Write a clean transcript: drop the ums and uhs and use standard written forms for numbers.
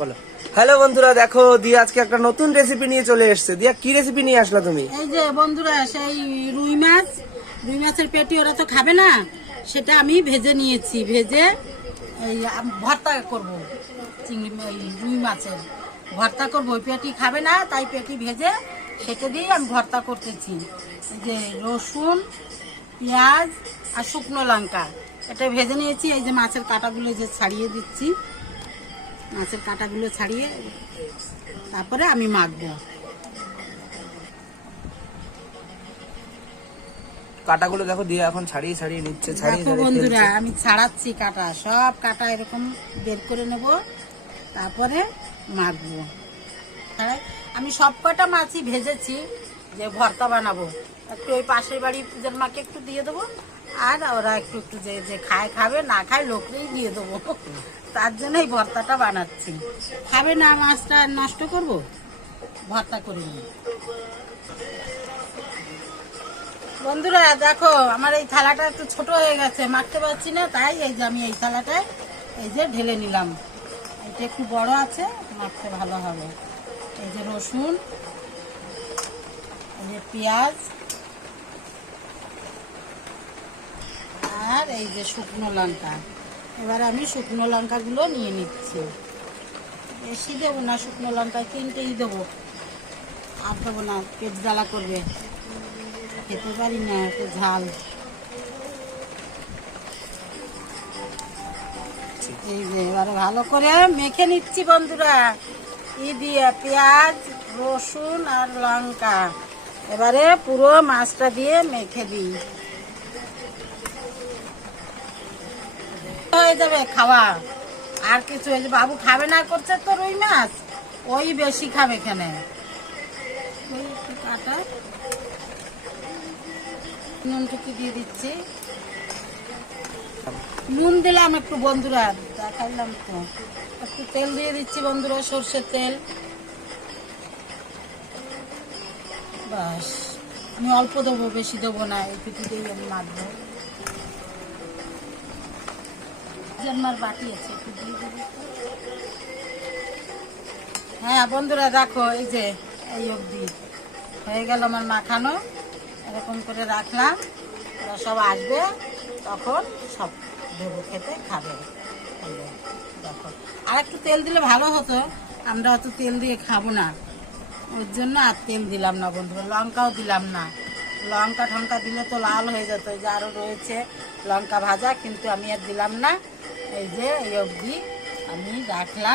বলো। হ্যালো বন্ধুরা, দেখো দিয়া আজকে একটা নতুন রেসিপি নিয়ে চলে এসেছে। দিয়া কি রেসিপি নিয়ে আসলা তুমি? এই যে বন্ধুরা, সেই রুই মাছের পেটি ওরা তো খাবে না, সেটা আমি ভেজে নিয়েছি। ভেজে এই ভর্তা করব, চিংড়ি এই রুই মাছের ভর্তা করব। ওই পেটি খাবে না, তাই পেটি ভেজে সেটা দিয়েই আমি ভর্তা করতেছি। এই যে রসুন, পেঁয়াজ আর শুকনো লঙ্কা এটা ভেজে নিয়েছি। এই যে মাছের কাঁটাগুলো যে ছাড়িয়ে দিচ্ছি, মাছের কাঁটাগুলো ছাড়িয়ে তারপরে আমি মাখবো। কাটাগুলো দেখো দিয়া এখন ছাড়িয়ে ছাড়িয়ে নিচ্ছে, ছাড়িয়ে দেখো ছাড়িয়ে বন্ধুরা, ফেলছে। আমি ছাড়াচ্ছি কাটা, সব কাটা এরকম বের করে নেব, তারপরে মাখবো। আমি সব কটা মাছই ভেজেছি যে ভর্তা বানাবো। একটু ওই পাশের বাড়ি পূজার মাকে একটু দিয়ে দেবো, আর ওরা একটু একটু যে যে খায় খাবে, না খায় লোকরেই দিয়ে দেবো। তার জন্য এই ভর্তাটা বানাচ্ছি। খাবে না, মাছটা নষ্ট করব, ভর্তা করে নিই। বন্ধুরা দেখো, আমার এই থালাটা একটু ছোট হয়ে গেছে, মাখতে পারছি না, তাই এই যে আমি এই থালাটায় এই যে ঢেলে নিলাম। এটা একটু বড় আছে, মাখতে ভালো হবে। এই যে রসুন, এই যে পেঁয়াজ, আর এই যে শুকনো লঙ্কা। এবার আমি শুকনো লঙ্কাগুলো নিয়ে নিচ্ছি। বেশি দেবো না, শুকনো লঙ্কা 3টেই দেবো, আর দেবো না, পেট জ্বালা করবে, খেতে পারি না এত ঝাল। এই যে এবারে ভালো করে মেখে নিচ্ছি বন্ধুরা, দিয়ে পেঁয়াজ, রসুন আর লঙ্কা। এবারে পুরো মাছটা দিয়ে মেখে দিই, হয়ে যাবে খাওয়া। আর কিছু এই যে বাবু খাবে না করছে তো রুই মাছ, ওই বেশি খাবে এখানে। ওই একটু কাটা নুনটুকু দিয়ে দিচ্ছি, নুন দিলাম একটু বন্ধুরা, দেখাইলাম তো। একটু তেল দিয়ে দিচ্ছি বন্ধুরা, সর্ষের তেল। বাস, আমি অল্প দেবো, বেশি দেবো না, এই পিঠেতেই আমি মাখবো। আমার বাটি আছে, একটু দিয়ে দেবো। হ্যাঁ বন্ধুরা দেখো, এই যে এই অবধি হয়ে গেল আমার মাখানো। এরকম করে রাখলাম, ওরা সব আসবে, তখন সব দেবো খেতে, খাবে। এই যে দেখো, আর একটু তেল দিলে ভালো হতো, আমরা অত তেল দিয়ে খাবো না, ওর জন্য আর তেল দিলাম না বন্ধুরা। লঙ্কাও দিলাম না, লঙ্কা ঠঙ্কা দিলে তো লাল হয়ে যেত। এই যে আরও রয়েছে লঙ্কা ভাজা, কিন্তু আমি আর দিলাম না। এই যে এই অবধি আমি রাখলাম,